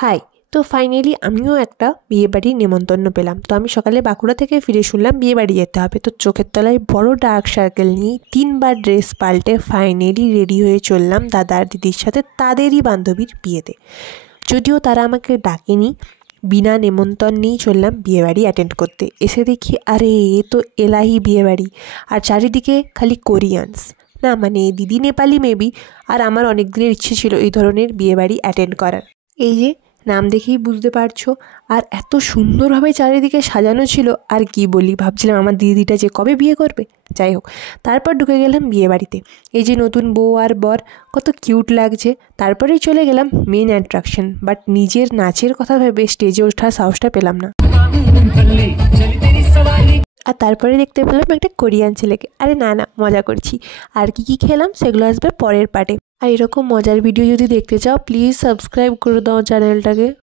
High. তো finally আমিও একটা বিয়েবাড়ির নেমন্তন্ন পেলাম। তো আমি সকালে বাঁকুড়া থেকে ফিরে শুনলাম বিয়েবাড়ি যেতে হবে। তো চোখের তলায় বড় ডার্ক সার্কেল নিয়ে 3বার ড্রেস পাল্টে ফাইনালি রেডি হয়ে চললাম দাদা আর দিদির সাথে তাদেরই বান্ধবীর বিয়েতে। যদিও তারা আমাকে ডাকেনি, বিনা নেমন্তন্নেই চললাম বিয়েবাড়ি অ্যাটেন্ড করতে। এসে দেখি আরে এ তো এলাহি বিয়েবাড়ি, আর চারিদিকে খালি কোরিয়ানস। না মানে দিদি নেপালি মেবি। আর আমার অনেক দিনের ইচ্ছে ছিল এই ধরনের বিয়েবাড়ি অ্যাটেন্ড করার। এই যে নাম দেখেই বুঝতে পারছো। আর এত সুন্দরভাবে চারিদিকে সাজানো ছিল, আর কি বলি, ভাবছিলাম আমার দিদিটা যে কবে বিয়ে করবে। যাই হোক, তারপর ঢুকে গেলাম বিয়েবাড়িতে। এই যে নতুন বউ আর বর, কত কিউট লাগছে। তারপরেই চলে গেলাম মেন অ্যাট্রাকশন, বাট নিজের নাচের কথা ভেবে স্টেজে ওঠার সাহসটা পেলাম না। আর তারপরে দেখতে পেলাম একটা কোরিয়ান ছেলেকে। আরে না না, মজা করছি। আর কি কি খেলাম সেগুলো আসবে পরের পার্টে। আর এরকম মজার ভিডিও যদি দেখতে চাও প্লিজ সাবস্ক্রাইব করে দাও চ্যানেলটাকে।